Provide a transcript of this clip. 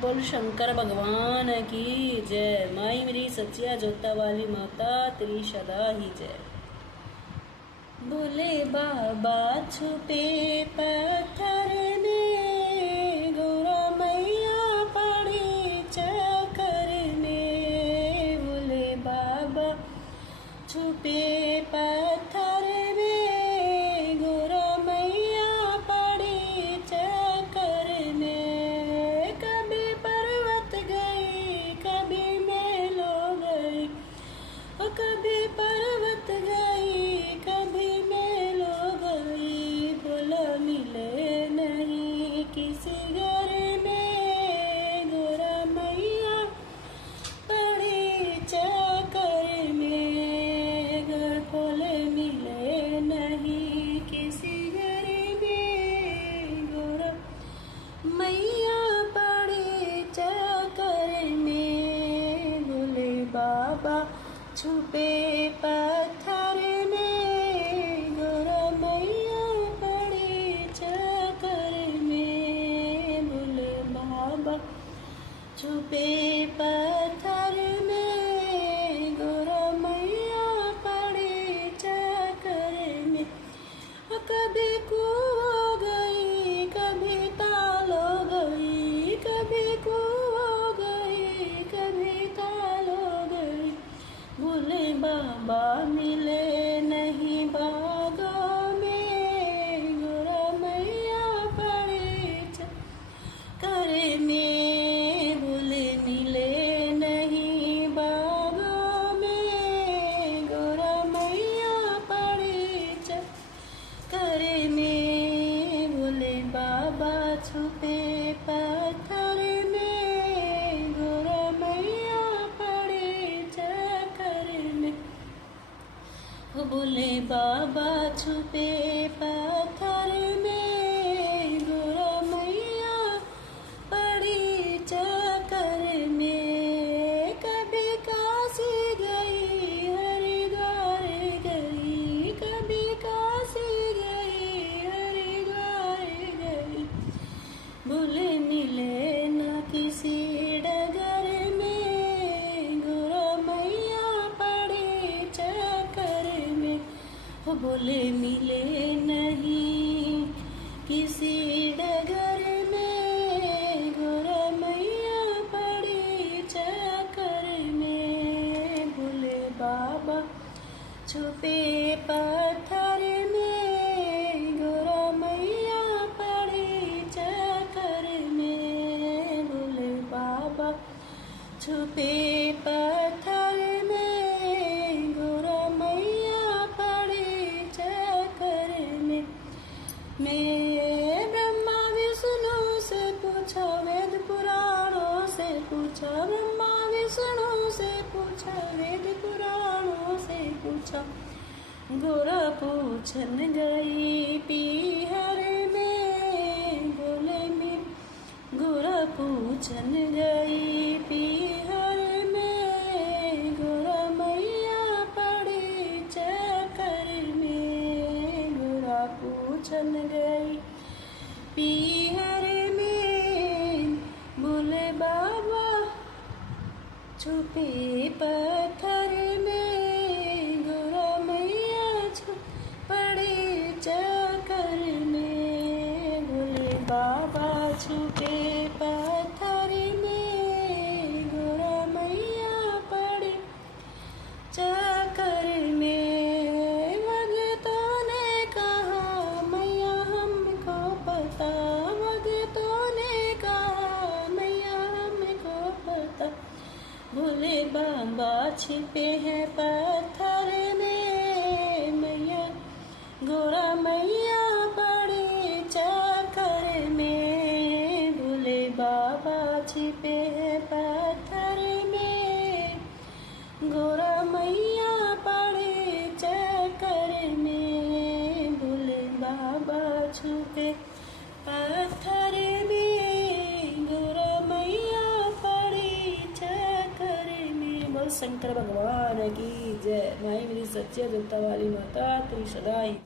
बोल शंकर भगवान की जय। माई मेरी सच्चिया जोता वाली माता तेरी सदा ही जय। बोले बाबा छुपे पत्थर में, गोरा मैया पड़ी चक्कर में। बोले बाबा छुपे पत्थर में, गोरा मैया पड़ी चक्कर में। कभी पर्वत गई, कभी मेलो गई, और कभी पर्वत गई, कभी मेलो गई। बोला मिले नहीं किसी घर में, गोरा मैया पड़ी चक्कर में। घर बोले मिले नहीं किसी घर में, गोरा मैया पड़ी चक्कर में। बोले बाबा छुपे पत्थर में, गोरा मैया पड़ी चक्कर में। बोले बाबा छुपे पत्थर में, गोरा मैया पड़ी चक्कर में। कभी कुओं गई, कभी तालो गई, कभी कुओं गई, कभी तालो गई। बोले बाबा मिले नहीं बागों में, गोरा मैया पड़ी चक्कर में। बोले मिले नहीं बागों में, गोरा मैया पड़ी चक्कर में। बोले बाबा छुपे पत्थर में, गोरा मैया पड़ी चक्कर में। बोले बाबा छुपे पत्थर में, गोरा मैया पड़ी चक्कर में। कभी काशी गई, हरिद्वार गई, कभी काशी गई, हरिद्वार गई। बोले मिले न किसी डगर में, गोरा मैया पड़ी चक्कर में। बोले मिले नहीं किसी डगर में, गोरा मैया पड़ी चक्कर में। बोले बाबा छुपे पत्थर में, गोरा मैया पड़ी चक्कर में। बोले बाबा छुपे पत्थर में, गोरा मैया पड़ी चक्कर में। मैं ब्रह्मा विष्णु से पूछा, वेद पुराणों से पूछा, ब्रह्मा विष्णु से पूछा, वेद पुराणों से पूछा। गोरा पूछन गई पीहर में, बोले मैं गोरा पूछन गई पीहर में, गोरा मैया पड़ी चक्कर में। गोरा पूछन गई पीहर में, बोले बाबा छुपे पत्थर में, गोरा मैया पड़ी चक्कर में। बोले बाबा छुपे पत्थर में, गोरा मैया पड़ी चक्कर में। भगतों ने कहा मैया हमको पता, भगतों ने कहा मैया हमको पता। बोले बाबा छिपे हैं पत्थर में, मैया गोरा मैया पड़ी चक्कर में। बोले बाबा छिपे हैं पत्थर में, गोरा मैया पड़ी चक्कर में। बोले बाबा छुपे पत्थर में, गोरा मैया पड़ी चक्कर में। बोल शंकर भगवान की जय। माई मेरी सच्ची जोता वाली माता तेरी सदा ही